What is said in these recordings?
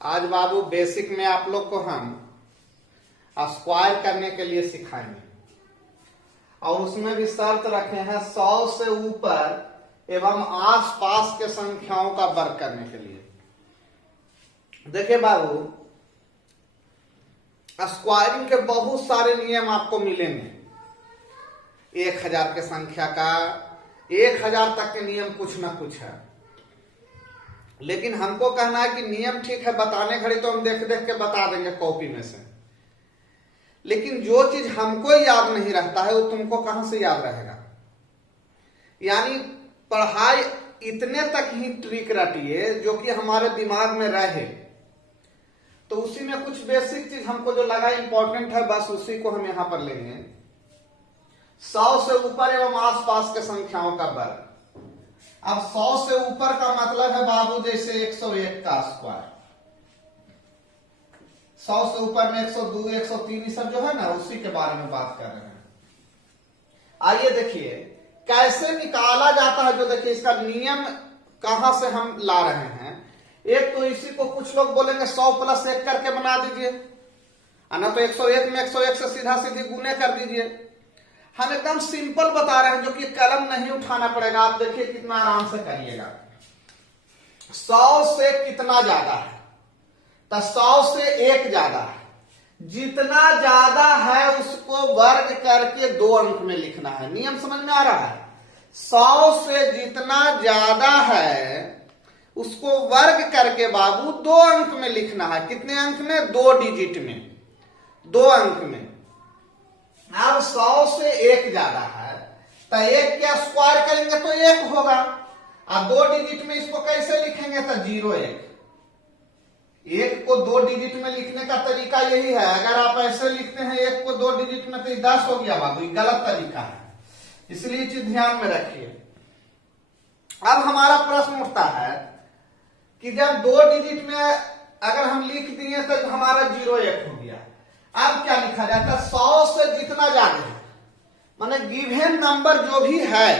आज बाबू बेसिक में आप लोग को हम स्क्वायर करने के लिए सिखाएंगे और उसमें भी शर्त रखे हैं 100 से ऊपर एवं आसपास के संख्याओं का वर्ग करने के लिए। देखिए बाबू, स्क्वायरिंग के बहुत सारे नियम आपको मिलेंगे। 1000 के संख्या का 1000 तक के नियम कुछ ना कुछ है, लेकिन हमको कहना है कि नियम ठीक है, बताने घड़ी तो हम देख देख के बता देंगे कॉपी में से, लेकिन जो चीज हमको याद नहीं रहता है वो तुमको कहां से याद रहेगा। यानी पढ़ाई इतने तक ही ट्रिक रटिए जो कि हमारे दिमाग में रहे, तो उसी में कुछ बेसिक चीज हमको जो लगा इंपॉर्टेंट है बस उसी को हम यहां पर लेंगे। 100 से ऊपर एवं आसपास के संख्याओं का वर्ग। अब 100 से ऊपर का मतलब है बाबू जैसे 101 का स्क्वायर, 100 से ऊपर में 102, 103 ये सब जो है ना उसी के बारे में बात कर रहे हैं। आइए देखिए कैसे निकाला जाता है। जो देखिए इसका नियम कहां से हम ला रहे हैं। एक तो इसी को कुछ लोग बोलेंगे 100 + 1 करके बना दीजिए, ना तो 101 में 101 से सीधा सीधी गुने कर दीजिए। हम एकदम सिंपल बता रहे हैं जो कि कलम नहीं उठाना पड़ेगा। आप देखिए कितना आराम से करिएगा। 100 से कितना ज्यादा है तो 100 से 1 ज्यादा है। जितना ज्यादा है उसको वर्ग करके 2 अंक में लिखना है। नियम समझ में आ रहा है। 100 से जितना ज्यादा है उसको वर्ग करके बाबू 2 अंक में लिखना है। कितने अंक में? 2 डिजिट में, 2 अंक में। अब 100 से 1 ज्यादा है तो 1 के स्क्वायर करेंगे तो 1 होगा। अब 2 डिजिट में इसको कैसे लिखेंगे तो 01। 1 को 2 डिजिट में लिखने का तरीका यही है। अगर आप ऐसे लिखते हैं 1 को 2 डिजिट में तो 10 हो गया बाबू, ये गलत तरीका है, इसलिए चीज ध्यान में रखिए। अब हमारा प्रश्न उठता है कि जब 2 डिजिट में अगर हम लिख दिए तो हमारा 01 हो गया। अब क्या लिखा जाता है? 100 से जितना ज्यादा है, माने गिवन नंबर जो भी है।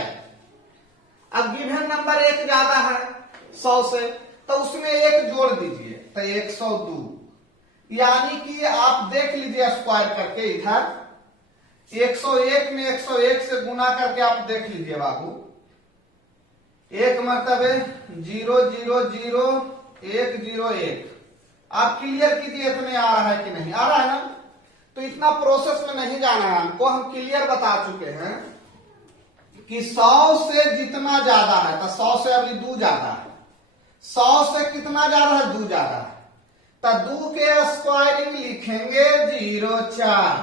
अब गिवन नंबर 1 ज्यादा है 100 से तो उसमें 1 जोड़ दीजिए तो 102। यानी कि आप देख लीजिए स्क्वायर करके इधर 101 में 101 से गुना करके आप देख लीजिए बाबू। 1 मतलब 0 0 0 1 0 1। आप क्लियर कीजिए इतने आ रहा है कि नहीं आ रहा है ना। तो इतना प्रोसेस में नहीं जाना है हमको, हम क्लियर बता चुके हैं कि 100 से जितना ज्यादा है तो 100 से अभी 2 ज्यादा है। 100 से कितना ज्यादा है? 2 ज्यादा है तो 2 के स्क्वायरिंग लिखेंगे 04।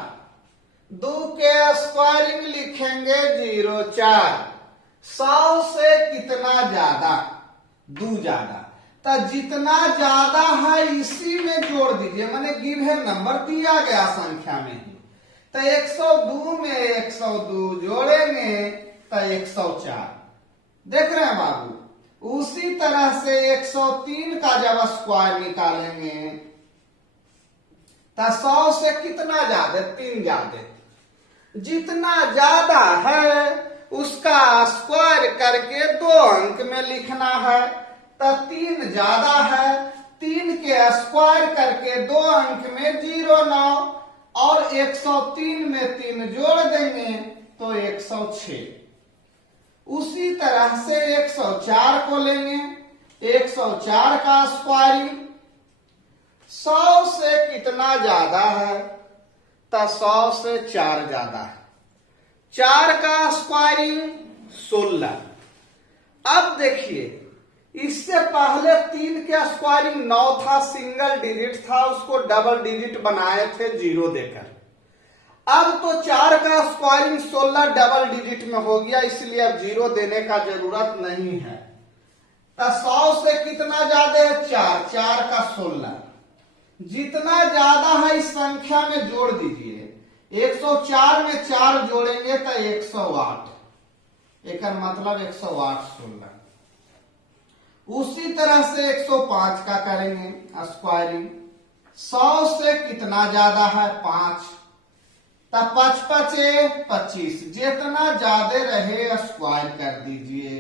2 के स्क्वायरिंग लिखेंगे 04। 100 से कितना ज्यादा? 2 ज्यादा। तो जितना ज्यादा है इसी में जोड़ दीजिए, माने गिवन नंबर दिया गया संख्या में ही। तो 102 में 102 जोड़ेंगे तो 104। देख रहे हैं बाबू। उसी तरह से 103 का जब स्क्वायर निकालेंगे तो 100 से कितना ज्यादा? 3 ज्यादा। जितना ज्यादा है उसका स्क्वायर करके 2 अंक में लिखना है। तो 3 ज्यादा है, 3 के स्क्वायर करके 2 अंक में 09 और 103 में 3 जोड़ देंगे तो 106। उसी तरह से 104 को लेंगे। 104 का स्क्वायरिंग 100 से कितना ज्यादा है तो 100 से 4 ज्यादा है। 4 का स्क्वायरिंग 16। अब देखिए इससे पहले 3 के स्क्वायरिंग 9 था, सिंगल डिजिट था, उसको डबल डिजिट बनाए थे 0 देकर। अब तो 4 का स्क्वायरिंग 16 डबल डिजिट में हो गया, इसलिए अब 0 देने का जरूरत नहीं है। तो 100 से कितना ज्यादा है? 4। 4 का 16। जितना ज्यादा है इस संख्या में जोड़ दीजिए। 104 में 4 जोड़ेंगे तो 108। एक मतलब 108 16। उसी तरह से 105 का करेंगे स्क्वायरिंग। 100 से कितना ज्यादा है? 5। तब 5 5 25। जितना ज्यादा रहे स्क्वायर कर दीजिए।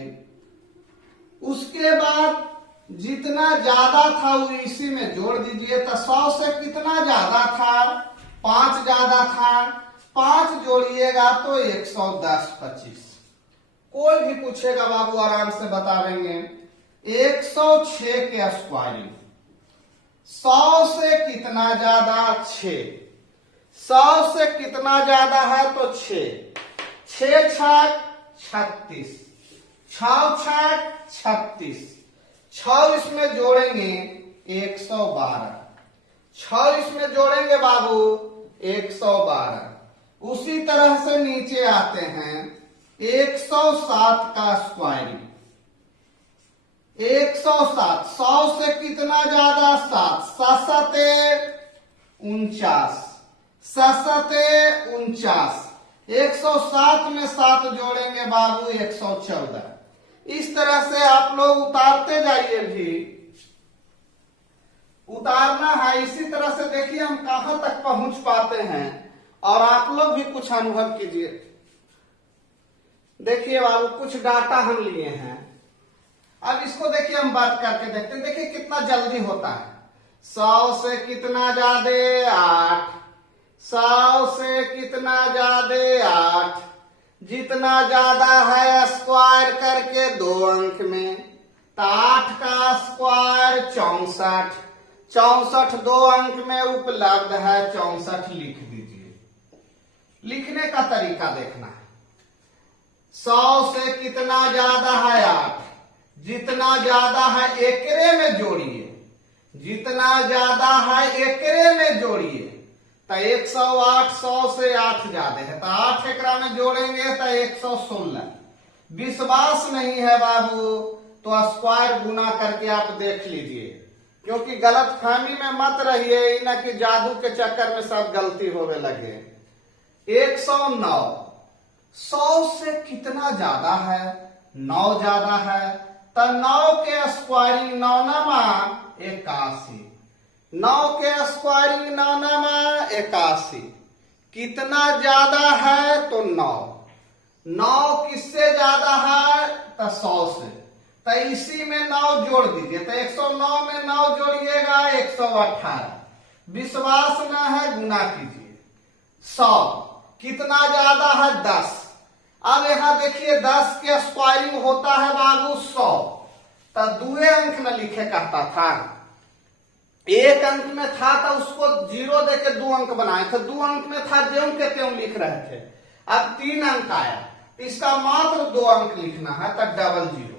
उसके बाद जितना ज्यादा था वो इसी में जोड़ दीजिए। तो 100 से कितना ज्यादा था, 5 ज्यादा था, 5 जोड़िएगा तो 110 25। कोई भी पूछेगा बाबू आराम से बता देंगे। 106 के स्क्वायरिंग, 100 से कितना ज्यादा 6, 100 से कितना ज्यादा है तो 6, 6 छक 36, 6 छक 36, 6 इसमें जोड़ेंगे 112, 6 इसमें जोड़ेंगे बाबू 112। उसी तरह से नीचे आते हैं 107 का स्क्वायरिंग, 107, 100 से कितना ज्यादा 7, 7 सते 49, 7 सते 49, 107 में 7 जोड़ेंगे बाबू 114। इस तरह से आप लोग उतारते जाइए, भी उतारना है। इसी तरह से देखिए हम कहां तक पहुंच पाते हैं और आप लोग भी कुछ अनुभव कीजिए। देखिए बाबू कुछ डाटा हम लिए हैं, अब इसको देखिए हम बात करके देखते हैं। देखिए कितना जल्दी होता है। 100 से कितना ज्यादा 8, 100 से कितना ज्यादा 8, जितना ज्यादा है स्क्वायर करके 2 अंक में, तो 8 का स्क्वायर 64, 64 2 अंक में उपलब्ध है, 64 लिख दीजिए। लिखने का तरीका देखना है। 100 से कितना ज्यादा है 8, जितना ज्यादा है एकरे में जोड़िए, जितना ज्यादा है एकरे में जोड़िए। तो 108, 100 से 8 ज्यादा है तो 8 एकरा में जोड़ेंगे तो 116। विश्वास नहीं है बाबू तो स्क्वायर गुना करके आप देख लीजिए, क्योंकि गलत फहमी में मत रहिए, ना कि जादू के चक्कर में सब गलती होने लगे। 109, 100 से कितना ज्यादा है 9 ज्यादा है, तो 9 के स्क्वायरिंग 9 नमा 81, 9 के स्क्वायरिंग 9 नमा 81। कितना ज्यादा है तो 9, 9 किससे ज्यादा है तो 100 से, तो इसी में 9 जोड़ दीजिए। तो 109 में 9 जोड़िएगा 118। विश्वास न है गुना कीजिए। 100 कितना ज्यादा है 10। अब यहां देखिए 10 के स्क्वायरिंग होता है बाबू 100, तो 2 अंक में लिखे कहता था। 1 अंक में था तो उसको 0 देके 2 अंक बनाए थे, 2 अंक में था ज्यों के त्यों लिख रहे थे। अब 3 अंक आया, इसका मात्र 2 अंक लिखना है, तो 00।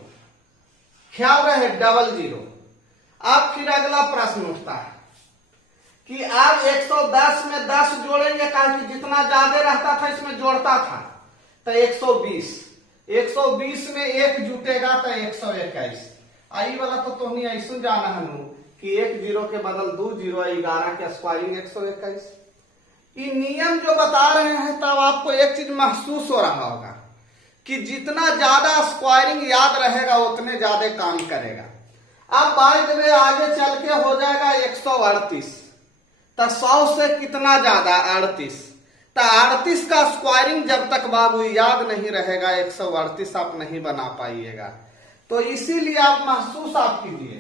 ख्याल रहे 00। अब फिर अगला प्रश्न उठता है कि अब 110 में 10 जोड़ेंगे, कहा कि जितना ज्यादा रहता था इसमें जोड़ता था, तो 120, 120 में 1 जुटेगा तो 121। आई वाला तो तुमने ऐसा जाना है कि 1 0 के बदल 2 0, 11 के स्क्वायरिंग 121। ये नियम जो बता रहे हैं तब आपको एक चीज महसूस हो रहा होगा कि जितना ज्यादा स्क्वायरिंग याद रहेगा उतने ज्यादा काम करेगा। अब बाद में आगे चल के हो जाएगा 138, तो 100 से कितना ज्यादा 38, तो 38 का स्क्वायरिंग जब तक बाबू याद नहीं रहेगा 138 आप नहीं बना पाइएगा। तो इसीलिए आप महसूस आप कीजिए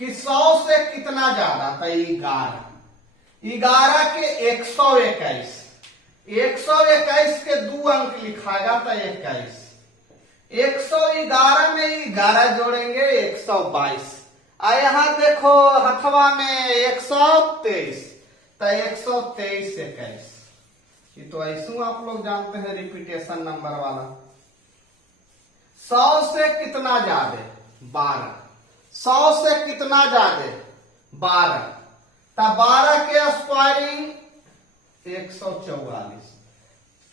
कि 100 से कितना ज्यादा था 11, 11 के 121, 121 के 2 अंक लिखाएगा तो 21। 111 में 11 जोड़ेंगे 122। यहां देखो हथवा में 123, तो 123 21। ये तो ऐसा आप लोग जानते हैं रिपीटेशन नंबर वाला। 100 से कितना ज्यादा 12, 100 से कितना ज्यादा 12, तो 12 के स्क्वायरिंग 144।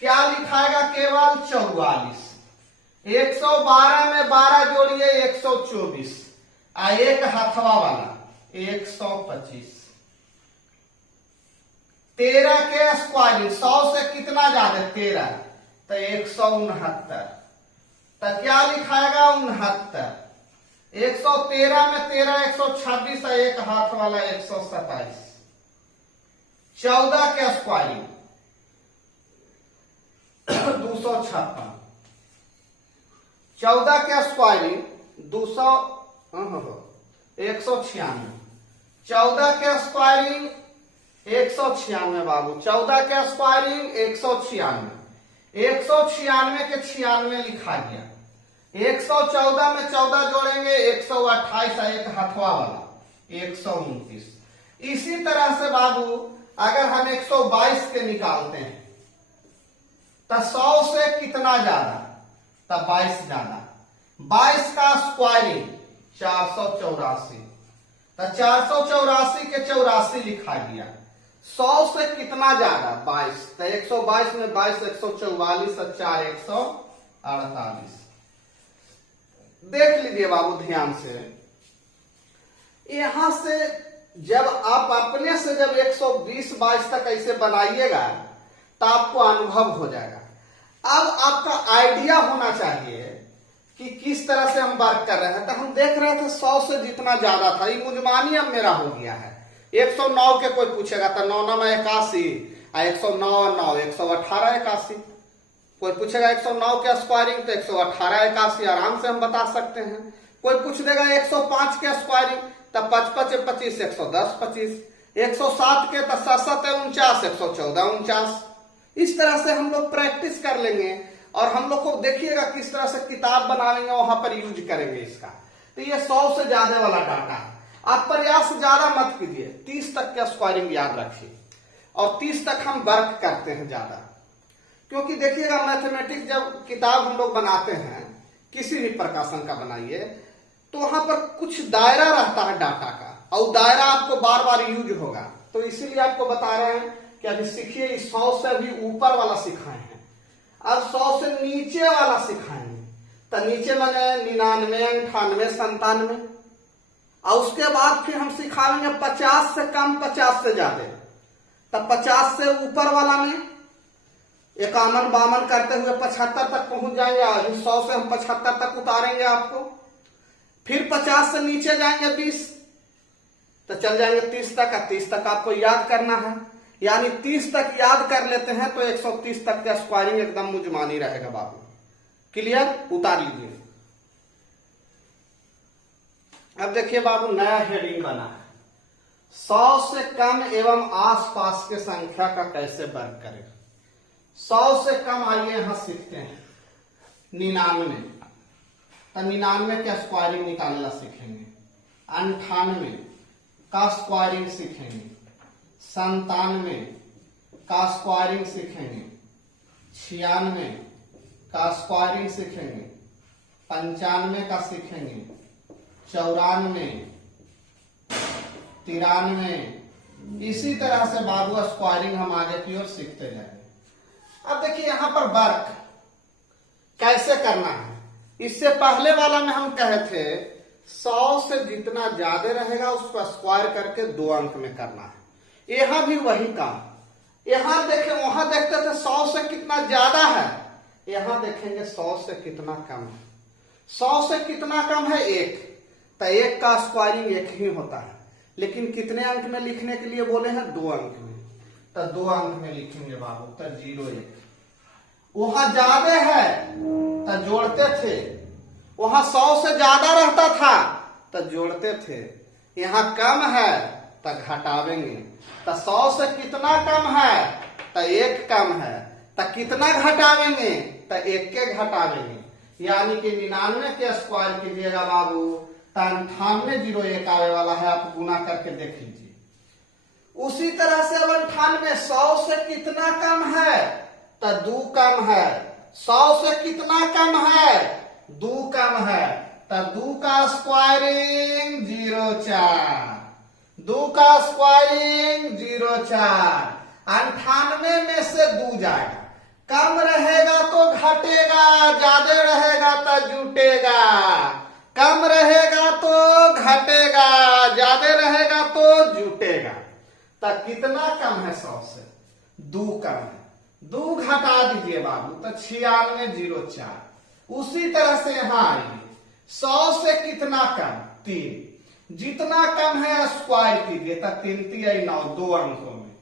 क्या लिखाएगा केवल 44। 112 में 12 जोड़िए 124, एक हथवा वाला 125। 13 के स्क्वायरिंग 100 से कितना ज्यादा 13, तो 169, तो क्या लिखाएगा 69। 113 में 13 126, एक हाथ वाला 127। 14 के स्क्वायरिंग 256, 14 के स्क्वायरिंग 200 196। 14 के स्क्वायरिंग 196 बाबू, 14 के स्क्वायरिंग 196, 196 के 96 लिखा गया। 114 में 14 जोड़ेंगे 128, एक हथवा वाला 129। इसी तरह से बाबू अगर हम 122 के निकालते हैं तो 100 से कितना ज्यादा, तब 22 ज्यादा। 22 का स्क्वायरिंग 484, तो 484 के 84 लिखा गया। 100 से कितना ज्यादा 22, तो 122 में 22 144 और 4 148। देख लीजिए बाबू ध्यान से, यहां से जब आप अपने से जब 120-22 तक ऐसे बनाइएगा तो आपको अनुभव हो जाएगा। अब आपका आइडिया होना चाहिए कि किस तरह से हम वर्क कर रहे हैं। तो हम देख रहे थे 100 से जितना ज्यादा था, ये मुजमानी अब मेरा हो गया है। 109 के कोई पूछेगा तो 9 में 81, 109 9 118 81। कोई पूछेगा 109 के स्क्वायरिंग तो 118 81 आराम से हम बता सकते हैं। कोई पूछ देगा 105 के स्क्वायरिंग तब 55 25 110 25, 107 के तो 7 7 49 114 49। इस तरह से हम लोग प्रैक्टिस कर लेंगे और हम लोग को देखिएगा किस तरह से किताब बनाएंगे वहां पर यूज करेंगे इसका। तो ये 100 से ज्यादा वाला डाटा है। आप प्रयास ज्यादा मत कीजिए, 30 तक का स्क्वायरिंग याद रखिए और 30 तक हम वर्क करते हैं ज्यादा। क्योंकि देखिएगा मैथमेटिक्स जब किताब हम लोग बनाते हैं, किसी भी प्रकाशन का बनाइए, तो वहां पर कुछ दायरा रहता है डाटा का और दायरा आपको बार बार यूज होगा। तो इसीलिए आपको बता रहे हैं कि अभी सीखिए 100 से भी ऊपर वाला सिखाए हैं, अब 100 से नीचे वाला सिखाएंगे। तो नीचे मैंने 99 98 97 और उसके बाद फिर हम सिखाएंगे 50 से कम 50 से ज्यादा। तब 50 से ऊपर वाला में 51 52 करते हुए 75 तक पहुंच जाएंगे और 100 से हम 75 तक उतारेंगे आपको। फिर 50 से नीचे जाएंगे 20 तो चल जाएंगे 30 तक, 30 तक आपको याद करना है। यानी 30 तक याद कर लेते हैं तो 130 तक का स्क्वायरिंग एकदम मुजमानी रहेगा बाबू। क्लियर? उतार लीजिए। अब देखिए बाबू नया हेडिंग बना है, 100 से कम एवं आसपास के संख्या का कैसे वर्क करें। 100 से कम आइए यहां सीखते हैं 99, तो 99 का स्क्वायरिंग निकालना सीखेंगे। 98 का स्क्वायरिंग सीखेंगे। 97 का स्क्वायरिंग सीखेंगे। 96 का स्क्वायरिंग सीखेंगे। 95 का सीखेंगे। 94 93। इसी तरह से बाबू स्क्वायरिंग हम आगे की ओर सीखते जाएंगे। अब देखिए यहां पर वर्क कैसे करना है। इससे पहले वाला में हम कहे थे 100 से जितना ज्यादा रहेगा उसको स्क्वायर करके 2 अंक में करना है। यहां भी वही काम। यहां देखें, वहां देखते थे 100 से कितना ज्यादा है, यहां देखेंगे 100 से कितना कम है। 100 से कितना कम है 1, तो 1 का स्क्वायरिंग 1 ही होता है। लेकिन कितने अंक में लिखने के लिए बोले हैं? 2 अंक में। तो 2 अंक में लिखेंगे बाबू, तो 0 1। वहां ज्यादा है तो जोड़ते थे, वहां 100 से ज्यादा रहता था तो जोड़ते थे। यहां कम है तो घटावेंगे। तो 100 से कितना कम है? तो 1 कम है। तो कितना घटावेंगे? तो 1 के घटावेंगे। यानी कि 99 के स्क्वायर कीजिएगा बाबू तो 9801 आने वाला है। आप गुना करके देख लीजिए। उसी तरह से 98 100 से कितना कम है? तो 2 कम है। 100 से कितना कम है? 2 कम है। तो 2 का स्क्वायरिंग 0,4। 2 का स्क्वायरिंग 0,4। 98 में से 2 जाएगा। कम रहेगा तो घटेगा, ज्यादा रहेगा तो जुटेगा। कम रहेगा तो घटेगा, ज्यादा रहेगा तो जुटेगा। तो कितना कम है 100 से? 2 कम है। 2 घटा दीजिए बाबू तो 96,04। उसी तरह से यहां आइए, 100 से कितना कम? 3। जितना कम है स्क्वायर कीजिए तो 3 3 9, 2 अंकों में।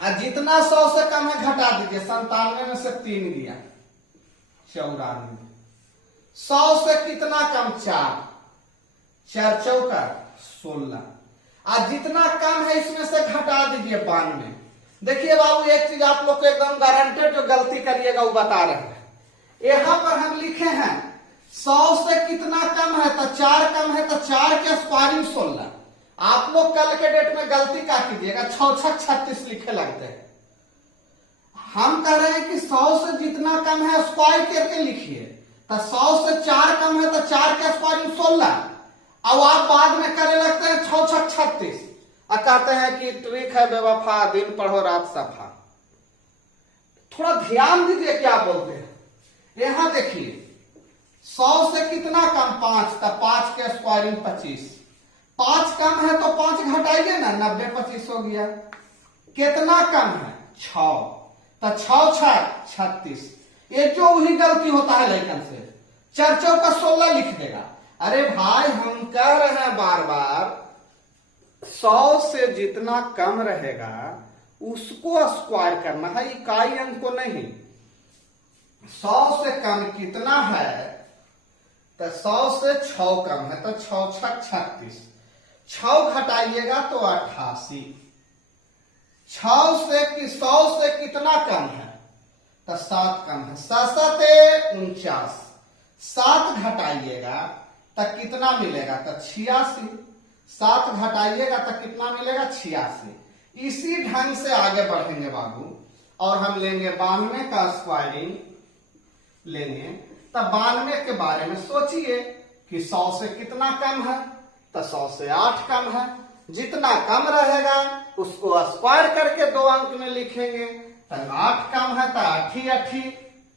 और जितना 100 से कम है घटा दीजिए। 97 में से 3 दिया 94। 100 से कितना कम? 4। 4 चौका 16। आज जितना कम है इसमें से घटा दीजिए 92। देखिए बाबू एक चीज आप लोग को एकदम गारंटेड जो गलती करिएगा वो बता रहे हैं। यहां पर हम लिखे हैं 100 से कितना कम है तो 4 कम है तो 4 के स्क्वायरिंग 16। आप लोग कल के डेट में गलती क्या कीजिएगा 6 6 36 लिखे लगते हैं। हम कह रहे हैं कि 100 से जितना कम है स्क्वायर करके लिखिए। तो 100 से 4 कम है तो 4 के स्क्वायरिंग 16। अब आप बाद में करने लगते हैं 6 6 36 और कहते हैं कि ट्रिक है बेवफा, दिन पढ़ो रात सफा। थोड़ा ध्यान दीजिए क्या बोलते हैं। यहां देखिए 100 से कितना कम 5 तो 5 के स्क्वायरिंग 25। 5 कम है तो 5 घटाइए ना 90 25 हो गया। कितना कम है 6 तो 6 6 36। ये जो वही गलती होता है लेकिन से 4 चौका 16 लिख देगा। अरे भाई हम कह रहे हैं बार बार 100 से जितना कम रहेगा उसको स्क्वायर करना है, इकाई अंक को नहीं। 100 से कम कितना है तो 100 से 6 कम है तो 6 6 36। 6 घटाइएगा तो 88। 100 से कितना कम है तो 7 कम है 7 7 49। 7 घटाइएगा तो कितना मिलेगा तो 86। 7 घटाइएगा तो कितना मिलेगा 86। इसी ढंग से आगे बढ़ेंगे बाबू और हम लेंगे 92 का स्क्वायरिंग लेंगे। तो 92 के बारे में सोचिए कि 100 से कितना कम है तो 100 से 8 कम है। जितना कम रहेगा उसको स्क्वायर करके 2 अंक में लिखेंगे। तो 8 कम है तो 8 8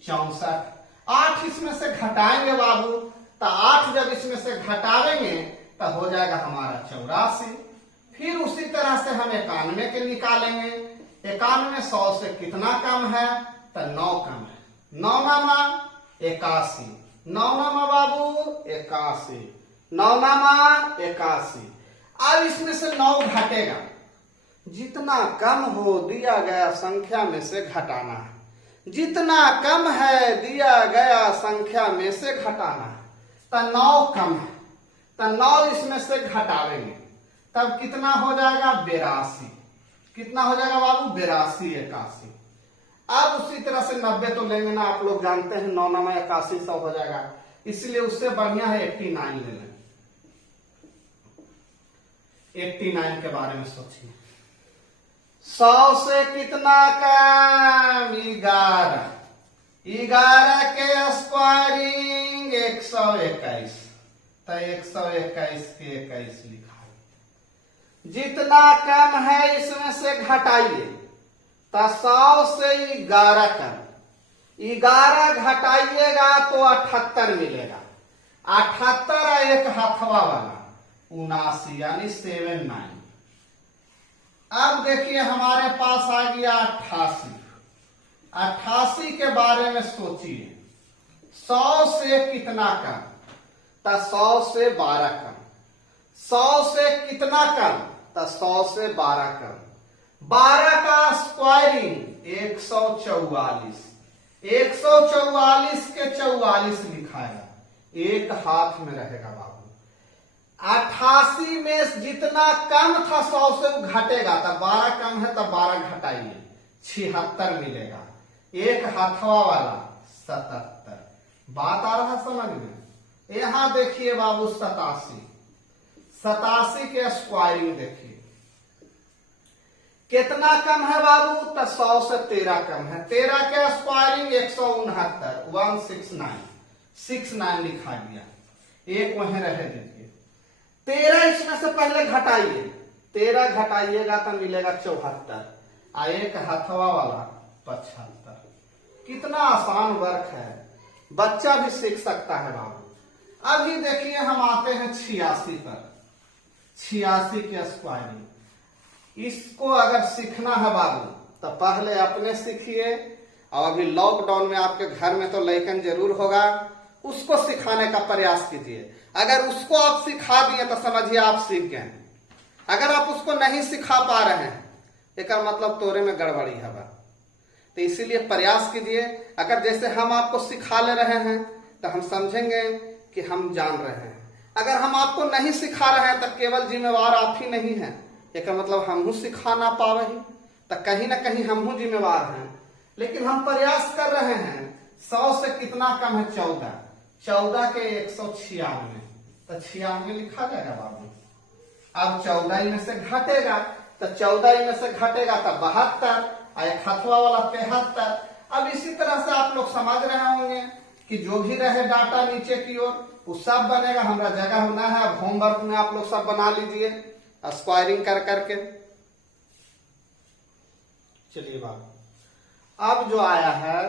64। 8 इसमें से घटाएंगे बाबू तो 8 जब इसमें से घटाएंगे तो हो जाएगा हमारा 84। फिर उसी तरह से हम 91 के निकालेंगे। 91 100 से कितना कम है तो 9 कम है। 9 नामा 81। 9 नामा बाबू 81। 9 नामा 81। अब इसमें से 9 घटेगा। जितना कम हो दिया गया संख्या में से घटाना है। जितना कम है दिया गया संख्या में से घटाना है। तो 9 कम है तो 9 इसमें से घटावेंगे तब कितना हो जाएगा 82। कितना हो जाएगा बाबू 82 81। अब उसी तरह से 90 तो लेंगे ना, आप लोग जानते हैं 9 9 81 100 हो जाएगा। इसलिए उससे बढ़िया है 89 ले लें। 89 के बारे में सोचिए। 100 से कितना कम 11। 11 के स्क्वायरिंग 121। तो 121 के 21 लिखा है। जितना कम है इसमें से घटाइए तो 100 से 11 कम। 11 घटाइएगा तो 78 मिलेगा। 78 एक हाथवा वाला 79 यानी 79। अब देखिए हमारे पास आ गया 88। 88 के बारे में सोचिए। 100 से कितना कम तो 100 से 12 कम। 100 से कितना कम तो 100 से 12 कम। 12 का स्क्वायरिंग 144। 144 के 44 लिखाएगा। एक हाथ में रहेगा बाबू। 88 में जितना कम था 100 से वो घटेगा तो 12 कम है तो 12 घटाइए 76 मिलेगा। एक हाथवा वाला 77। बात आ रहा समझ में। यहां देखिए बाबू 87। 87 के स्क्वायरिंग देखिए कितना कम है बाबू तो 100 से 13 कम है। 13 के स्क्वायरिंग 169 169 69 लिखा दिया। एक वहीं रहे देखिए। 13 इसमें से पहले घटाइए। 13 घटाइएगा तो मिलेगा 74। एक हथवा वाला 75। कितना आसान वर्क है, बच्चा भी सीख सकता है बाबू। अभी देखिए हम आते हैं 86 पर। 86 के स्क्वायरिंग इसको अगर सीखना है बाबू तो पहले अपने सीखिए और अभी लॉकडाउन में आपके घर में तो लड़कन जरूर होगा, उसको सिखाने का प्रयास कीजिए। अगर उसको आप सिखा दिए तो समझिए आप सीख गए। अगर आप उसको नहीं सिखा पा रहे हैं इसका मतलब तोरे में गड़बड़ी है बा। तो इसीलिए प्रयास कीजिए। अगर जैसे हम आपको सिखा ले रहे हैं तो हम समझेंगे कि हम जान रहे हैं। अगर हम आपको नहीं सिखा रहे हैं तो केवल जिम्मेवार आप ही नहीं हैं, एक मतलब हमहू सिखा ना पावे ही, तो कहीं ना कहीं हमहू जिम्मेवार हैं। लेकिन हम प्रयास कर रहे हैं। 100 से कितना कम है? 14। 14 के 196, तो 96 लिखा जाएगा बाबू। अब 14 में से घटेगा, तो 14 में से घटेगा तो 72, और एक हथवा वाला 73। अब इसी तरह से आप लोग समझ रहे होंगे कि जो भी रहे डाटा नीचे की ओर वो सब बनेगा। हमारा जगह होना है, अब होमवर्क में आप लोग सब बना लीजिए स्क्वायरिंग कर करके। चलिए बाबू, अब जो आया है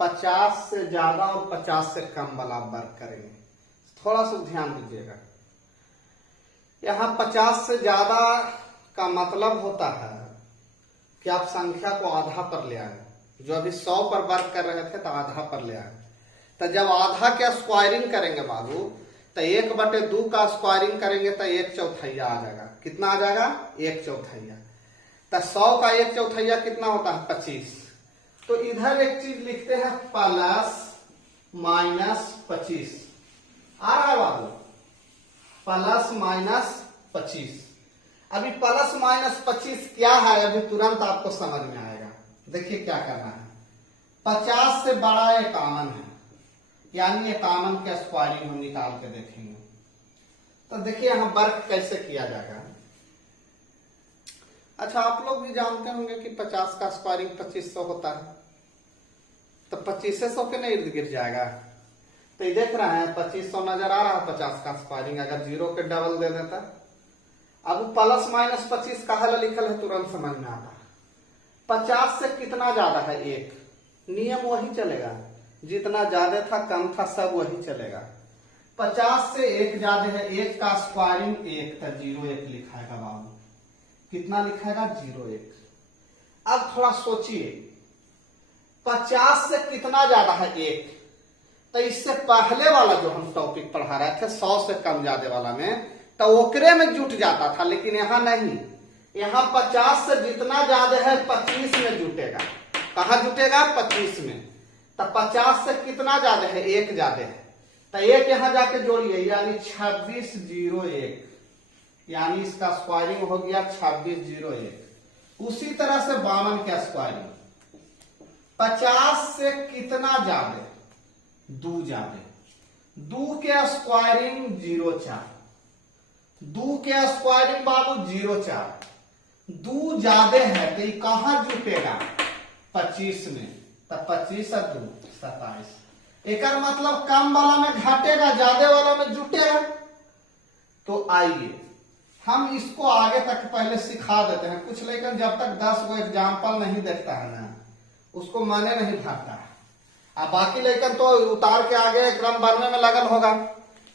50 से ज्यादा और 50 से कम वाला वर्क करेंगे। थोड़ा सा ध्यान दीजिएगा। यहां 50 से ज्यादा का मतलब होता है कि आप संख्या को आधा पर ले आए। जो अभी 100 पर वर्क कर रहे थे तो आधा पर ले आए। तो जब आधा के स्क्वायरिंग करेंगे बाबू, तो 1/2 का स्क्वायरिंग करेंगे तो 1/4 आ जाएगा। कितना आ जाएगा? 1/4। तो 100 का 1/4 कितना होता है? 25। तो इधर एक चीज लिखते हैं, प्लस माइनस 25 आ रहा है बाबू, प्लस माइनस 25। अभी प्लस माइनस 25 क्या है, अभी तुरंत आपको समझ में आएगा। देखिए क्या करना है। 50 से बड़ा 51 है, यानी 51 के स्क्वायरिंग हम निकाल के देखेंगे। तो देखिए यहां वर्क कैसे किया जाएगा। अच्छा, आप लोग भी जानते होंगे कि 50 का स्क्वायरिंग 2500 होता है, तो 2500 के नहीं इर्द गिर्द जाएगा। तो ये देख रहे हैं 2500 नजर आ रहा है। 50 का स्क्वायरिंग अगर 0 के डबल दे देता, अब प्लस माइनस 25 कहा लिखल है, तुरंत समझ में आता है। 50 से कितना ज्यादा है? 1। नियम वही चलेगा, जितना ज्यादा था कम था सब वही चलेगा। 50 से 1 ज्यादा है, 1 का स्क्वायरिंग 1, तो 01 लिखाएगा बाबू। कितना लिखाएगा? 01। अब थोड़ा सोचिए, 50 से कितना ज्यादा है? 1। तो इससे पहले वाला जो हम टॉपिक पढ़ा रहे थे 100 से कम ज्यादा वाला में, तो ओकरे में जुट जाता था, लेकिन यहां नहीं। यहां 50 से जितना ज्यादा है 25 में जुटेगा। कहा जुटेगा? 25 में। तो 50 से कितना ज्यादा है? 1 ज्यादा है, तो 1 यहां जाके जोड़िए, यानी 2601, यानी इसका स्क्वायरिंग हो गया 2601। उसी तरह से 52 का स्क्वायरिंग 50 से कितना ज्यादा? 2 ज्यादा। 2 के स्क्वायरिंग 04। 2 के स्क्वायरिंग बाबू 04। 2 ज्यादा है तो ये कहां जुटेगा? 25 में। तो 25 और 2 27। एक मतलब कम वाला में घटेगा, ज्यादा वाला में जुटेगा। तो आइए हम इसको आगे तक पहले सिखा देते हैं कुछ, लेकिन जब तक 10 गो एग्जाम्पल नहीं देखता है ना, उसको माने नहीं भागता है। अब बाकी लेकिन तो उतार के आगे क्रम बनने में लगल होगा,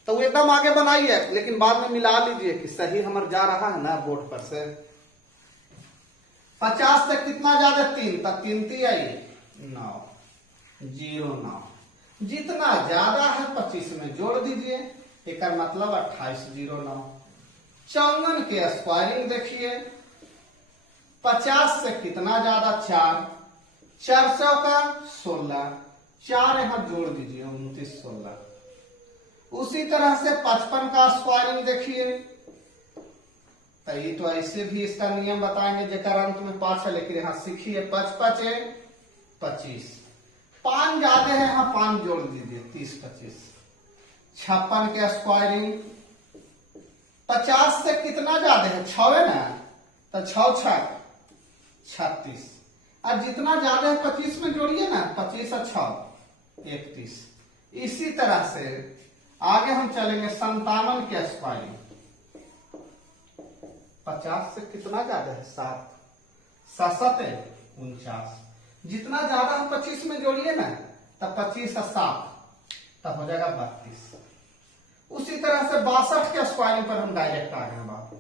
तो वो एकदम आगे बनाइए, लेकिन बाद में मिला लीजिए कि सही हमार जा रहा है ना बोर्ड पर से। 50 से कितना ज्यादा? 3, तो 3 3 आइए 9, 09। जितना ज्यादा है 25 में जोड़ दीजिए, एक मतलब 2809। 54 के स्क्वायरिंग देखिए, 50 से कितना ज्यादा? 4। 400 का 16, 4 यहां जोड़ दीजिए 2916। उसी तरह से 55 का स्क्वायरिंग देखिए, तो ये तो ऐसे भी इसका नियम बताएंगे जेकर अंत में 5 है, लेकिन यहां सीखिए 5 5 25। 5 ज्यादा है, यहां 5 जोड़ दीजिए 30 25। 56 के स्क्वायरिंग 50 से कितना ज्यादा है? 6 है ना, तो 6 6 36। और जितना ज्यादा है 25 में जोड़िए ना, 25 और 6 31। इसी तरह से आगे हम चलेंगे 57 के स्क्वायरिंग। 50 से कितना ज्यादा है? 7, 7 7 49। जितना ज्यादा है 25 में जोड़िए ना, तब 25 और 7 तब हो जाएगा 32। उसी तरह से 62 के स्क्वायरिंग पर हम डायरेक्ट आ गए। बात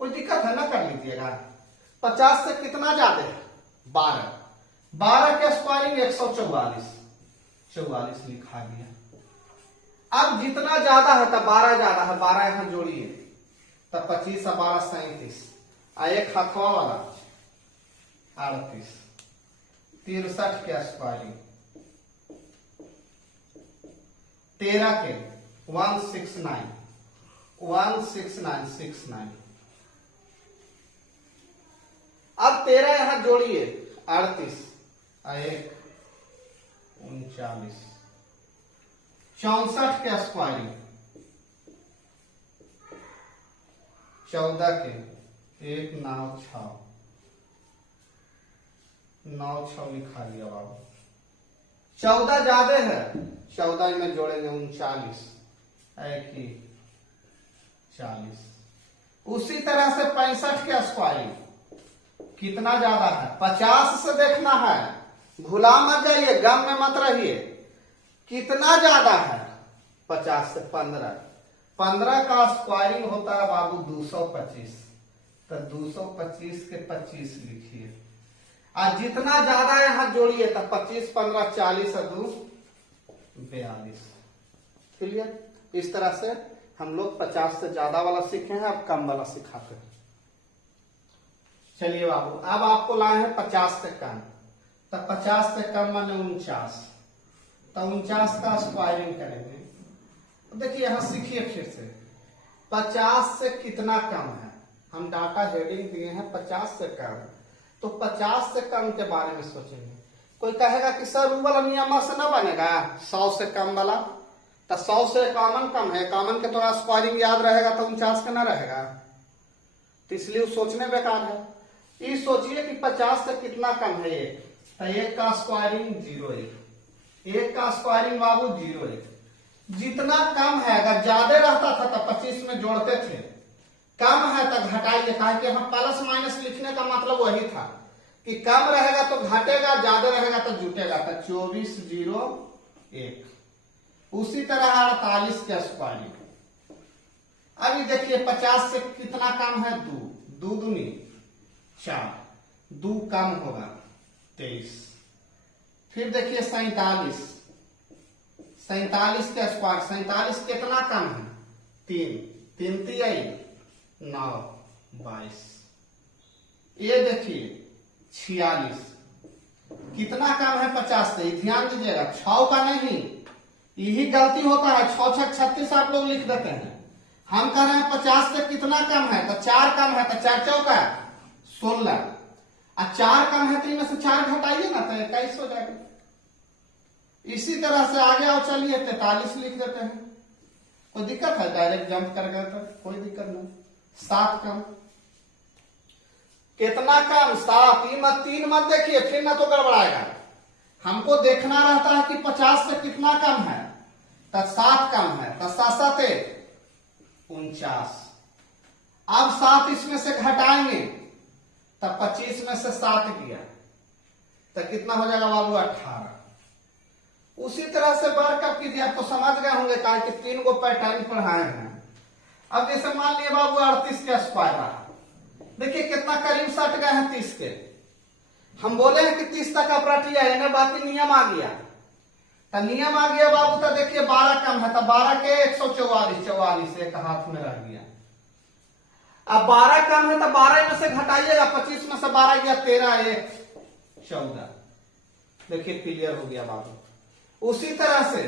कोई दिक्कत है ना, कर लीजिएगा। 50 से कितना ज्यादा है? 12। 12 के स्क्वायरिंग 144, 44 लिखा दिया। अब जितना ज्यादा है तब 12 ज्यादा है, 12 यहां जोड़िए, तब 25 और 12 37। एक हथवा वाला 38। 63 के स्क्वायरिंग 13 के 169, 16969। अब 13 यहां जोड़िए 38 1 39 64 के स्क्वायरिंग 14 के 1 9 6 9 6 लिखा लिया बाबू। 14 ज्यादा है, 14 में जोड़ेंगे 39 1 40। उसी तरह से 65 के स्क्वायरिंग कितना ज्यादा है, 50 से देखना है, भुला मत जाइए, गम में मत रहिए। कितना ज्यादा है 50 से 15, 15 का स्क्वायरिंग होता है बाबू 225, तो 225 के 25 लिखिए। आज जितना ज्यादा यहां जोड़िए तो 25 15 40 और 2 42। क्लियर? इस तरह से हम लोग 50 से ज्यादा वाला सीखे हैं, अब कम वाला सिखाते हैं। चलिए बाबू, अब आपको लाए हैं 50 से कम, तो 50 से कम माने 49, तो 49 का स्क्वायरिंग करेंगे। देखिए यहां सीखिए फिर से, 50 से कितना कम है, हम डाटा हेडिंग दिए हैं 50 से कम, तो 50 से कम के बारे में सोचेंगे। कोई कहेगा कि सर वो वाला नियम से ना बनेगा 100 से कम वाला, तो 100 से कॉमन कम है, कॉमन के थोड़ा स्क्वायरिंग याद रहेगा तो 49 का ना रहेगा, तो इसलिए सोचने बेकार है। ये सोचिए कि 50 से कितना कम है, एक तो 1 का स्क्वायरिंग 0 1 का स्क्वायरिंग बाबू 0 जितना कम है, अगर ज्यादा रहता था तो 25 में जोड़ते थे, कम है तो घटाइए, कहा कि हम प्लस माइनस लिखने का मतलब वही था कि कम रहेगा तो घटेगा, ज्यादा रहेगा तो जुटेगा, तो 24 0 1। उसी तरह 48 के स्क्वायरिंग। अभी देखिए 50 से कितना कम है, 2 2 दूनी 4, 2 कम होगा 23। फिर देखिए 47 के स्क्वायर, 47 कितना कम है, 3 3 3 9 22। ये देखिए 46 कितना कम है 50 से, ध्यान दीजिएगा 6 का नहीं, यही गलती होता है, 6 6 36 आप लोग लिख देते हैं। हम कह रहे हैं 50 से कितना कम है, तो 4 कम है, तो 4 चौका 16, और 4 कम है तो इनमें से 4 घटाइए ना तो 21 हो जाएगा। इसी तरह से आगे आओ, चलिए 43 लिख देते हैं। कोई दिक्कत है, डायरेक्ट जंप कर गए तो कोई दिक्कत नहीं। 7 कम, कितना कम 7, 3 मत देखिए फिर ना तो गड़बड़ाएगा। हमको देखना रहता है कि 50 से कितना कम है, तो 7 कम है, तो 7 7 49। अब 7 इसमें से घटाएंगे तो 25 में से 7 गया तो कितना हो जाएगा बाबू 18। उसी तरह से वर्कअप कीजिए, आप तो समझ गए होंगे कहा कि 3 गो पैटर्न पढ़ाए हैं। अब जैसे मान लिया बाबू 38 का स्क्वायर रहा, देखिए कितना करीब सट गए हैं 30 के। हम बोले हैं कि 30 तक आप रटिए, यानी बाकी नियम आ गया, तो नियम आ गया बाबू, तो देखिए 12 कम है, तो 12 के 144 44 एक हाथ में रह गया। अब 12 कम है तो 12 में से घटाइएगा, 25 में से 12 गया 13 1 14। देखिए क्लियर हो गया बाबू। उसी तरह से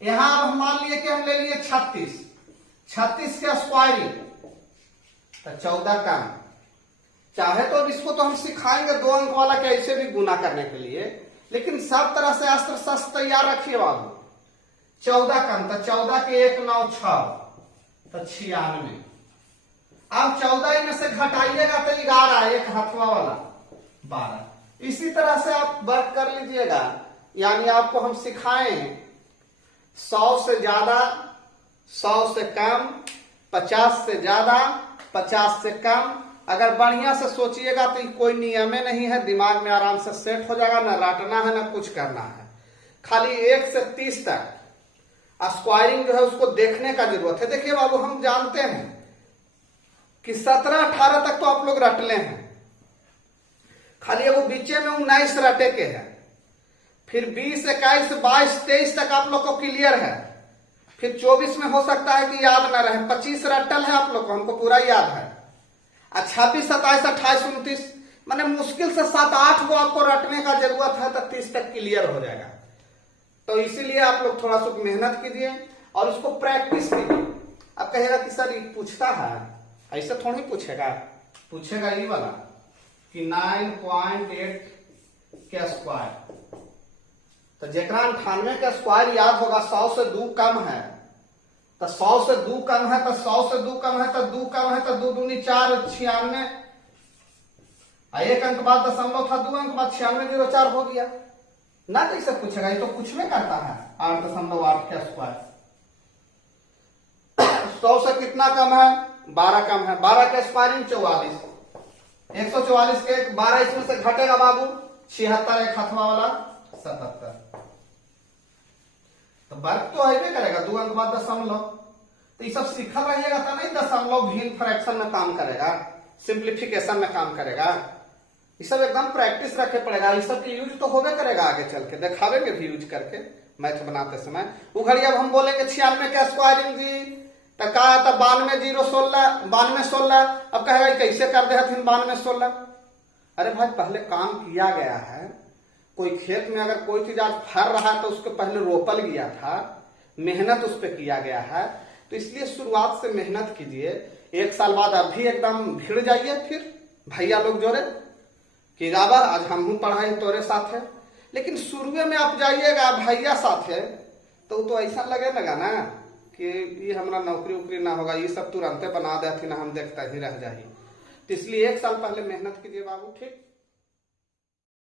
यहां अब हम मान लिए कि हम ले लिए 36 के स्क्वायरिंग, तो 14 कम। चाहे तो इसको तो हम सिखाएंगे 2 अंक वाला के ऐसे भी गुना करने के लिए, लेकिन सब तरह से अस्त्र शस्त्र तैयार रखिए बाबू। 14 कम, तो 14 के 1 9 6, तो 96। अब 14 में से घटाइएगा तो 11 एक हाथवा वाला 12। इसी तरह से आप वर्क कर लीजिएगा, यानी आपको हम सिखाएं 100 से ज्यादा, 100 से कम, 50 से ज्यादा, 50 से कम। अगर बढ़िया से सोचिएगा तो कोई नियम नहीं है, दिमाग में आराम से सेट हो जाएगा, ना रटना है ना कुछ करना है। खाली 1 से 30 तक स्क्वायरिंग जो है उसको देखने का जरूरत है। देखिए बाबू, हम जानते हैं कि 17 18 तक तो आप लोग रटले हैं, खाली वो बीचे में 19 रटे के है। फिर 20 21 22 23 तक आप लोग को क्लियर है। फिर 24 में हो सकता है कि याद ना रहे, 25 रटल है आप लोग को, हमको पूरा याद है। 26 27 28 29 माने मुश्किल से 7 8 को आपको रटने का जरूरत है, तो 30 तक क्लियर हो जाएगा। तो इसीलिए आप लोग थोड़ा सा मेहनत कीजिए और उसको प्रैक्टिस कीजिए। अब कहेगा कि सर ये पूछता है, ऐसे थोड़ी पूछेगा, पूछेगा ये वाला कि 9.8 के स्क्वायर। तो जेकरा 98 का स्क्वायर याद होगा 100 से 2 कम है, तो 100 से 2 कम है, तो 100 से 2 कम है, तो 2 कम है, तो 2 दूनी 4, 96। एक अंक बाद दशमलव था, 2 अंक बाद 9604 हो गया ना। कैसे पूछेगा, ये तो कुछ में करता है 8.8 का स्क्वायर। 100 से कितना कम है, 12 कम है, 12 का स्क्वायरिंग 44, 144 के 12 इसमें से घटेगा बाबू 76, एक हथवा वाला 77। तो वर्ग तो है करेगा, 2 अंक बाद दशमलव। तो ये सब सीखा रहिएगा तो नहीं दशमलव भिन्न फ्रैक्शन में काम करेगा, सिंप्लीफिकेशन में काम करेगा। ये सब एकदम प्रैक्टिस रखे पड़ेगा। ये सब के यूज तो होबे करेगा, आगे चल के दिखावेंगे भी यूज करके मैथ बनाते समय। वो घड़ी अब हम बोलेंगे 96 का स्क्वायरिंग जी, तो का 92 0 16 92 16। अब कहेगा कैसे कर दे 92 16। अरे भाई पहले काम किया गया है, कोई खेत में अगर कोई चीज आज फर रहा है तो उसको पहले रोपल गया था, मेहनत उस पर किया गया है। तो इसलिए शुरुआत से मेहनत कीजिए, 1 साल बाद अभी एकदम भिड़ जाइए, फिर भैया लोग जोड़े कि गाबा आज हम पढ़ाई तोरे साथ है। लेकिन शुरू में आप जाइएगा भैया साथ है तो ऐसा लगेगा ना कि ये हमारा नौकरी उकरी ना होगा, ये सब तुरंत बना देती ना, हम देखता ही रह जाइए। तो इसलिए 1 साल पहले मेहनत कीजिए बाबू, ठीक।